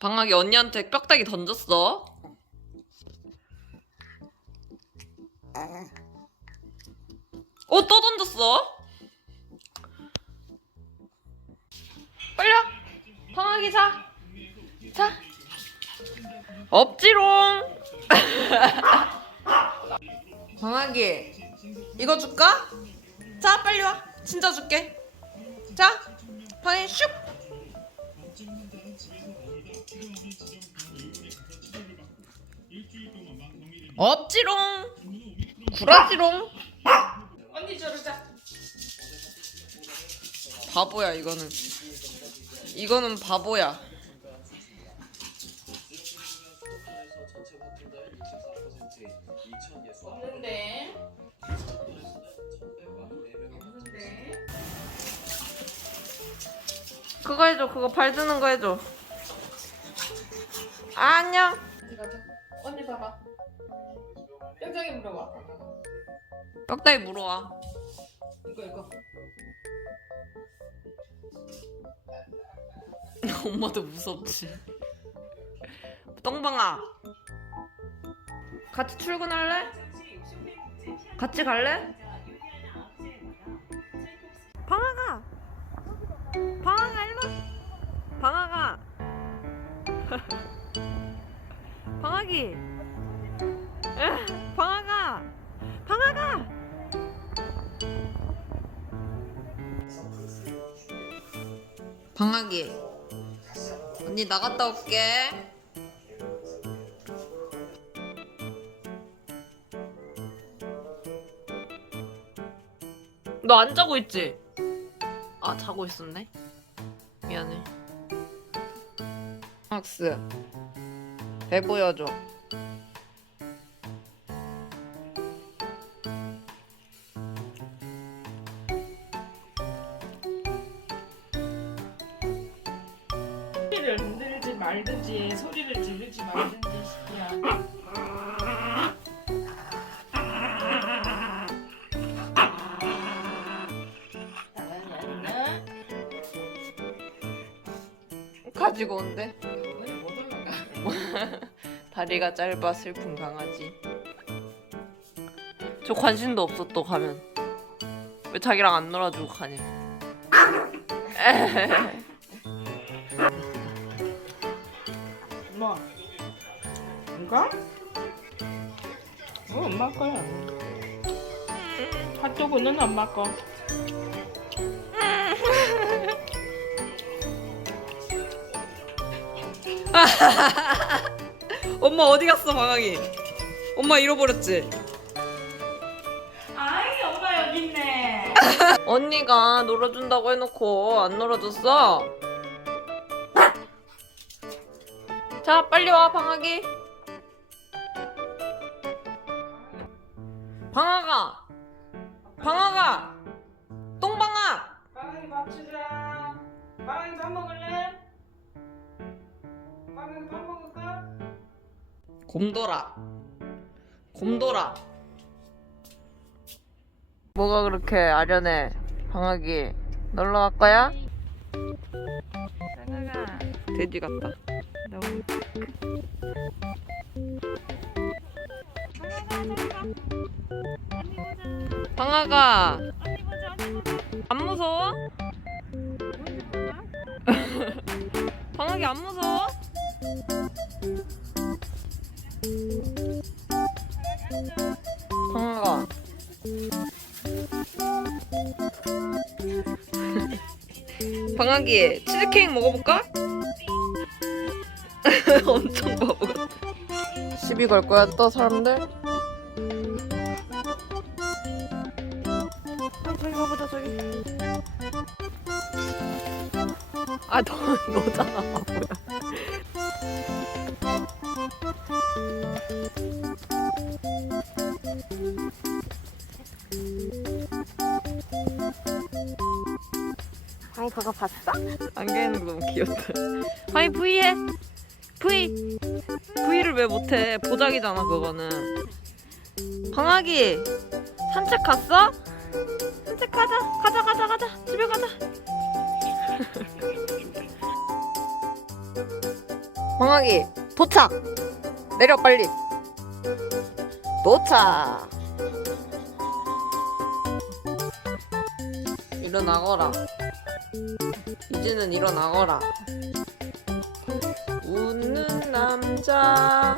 방학이 언니한테 뼈다귀 던졌어. 어, 또 던졌어? 와. 방학이 자. 자. 엎지롱. 방학이, 이거 줄까? 자, 빨리 와. 진짜 줄게. 자, 방이 슉. 엎지롱. 구라지롱. 언니 저러자. 바보야 이거는. 이거는 바보야. 없는데. 없는데. 그거 해줘. 그거 발 드는 거 해줘. 아, 안녕. 언니 봐봐. 뿅장이 물어봐. 뼈다귀 물어와. 이거 이거. 엄마도 무섭지. 똥방아. 같이 출근할래? 같이 갈래? 방아가. 방아가 일로. 와. 방아가. 방아기. 방아기. 언니 나갔다 올게. 너 안 자고 있지? 아 자고 있었네. 미안해. 막스 배 보여줘. 소리를 흔들지 말든지 소리를 지르지 말든지 시키야. 아니냐? 가지고 온대. 오늘 못 올라가. 다리가 짧아 슬픈 강아지. 저 관심도 없어 또 가면. 왜 자기랑 안 놀아주고 가냐. 뭐? 이거? 어, 엄마 거야. 핫도그는 엄마 거. 엄마 어디 갔어 방학이? 엄마 잃어버렸지? 아이, 엄마 여기 있네. 언니가 놀아준다고 해놓고 안 놀아줬어. 자 빨리 와 방학이. 방학아, 방학아, 똥방아. 빵이 밥 주자. 빵이 밥 먹을래? 빵이 밥 먹을까? 곰돌아, 곰돌아. 뭐가 그렇게 아련해? 방학이 놀러 갈 거야? 방아가 돼지 같다. 너무 방학아, 안 무서워? 방학이 안 무서워? 방학아. 방학이 치즈케이크 먹어볼까? 엄청 바보 같아. 시비 걸 거야 또 사람들? 아, 저기 가보자 저기. 아 너 너잖아 바보야. 아니 그거 봤어? 안개는 거 너무 귀엽다. 아니 V 해. V. V를 왜 못해? 보자기잖아 그거는. 방학이 산책 갔어? 산책 가자. 가자 가자 가자. 집에 가자. 방학이 도착. 내려 빨리. 도착. 일어나거라. 이제는 일어나거라. 웃는 남자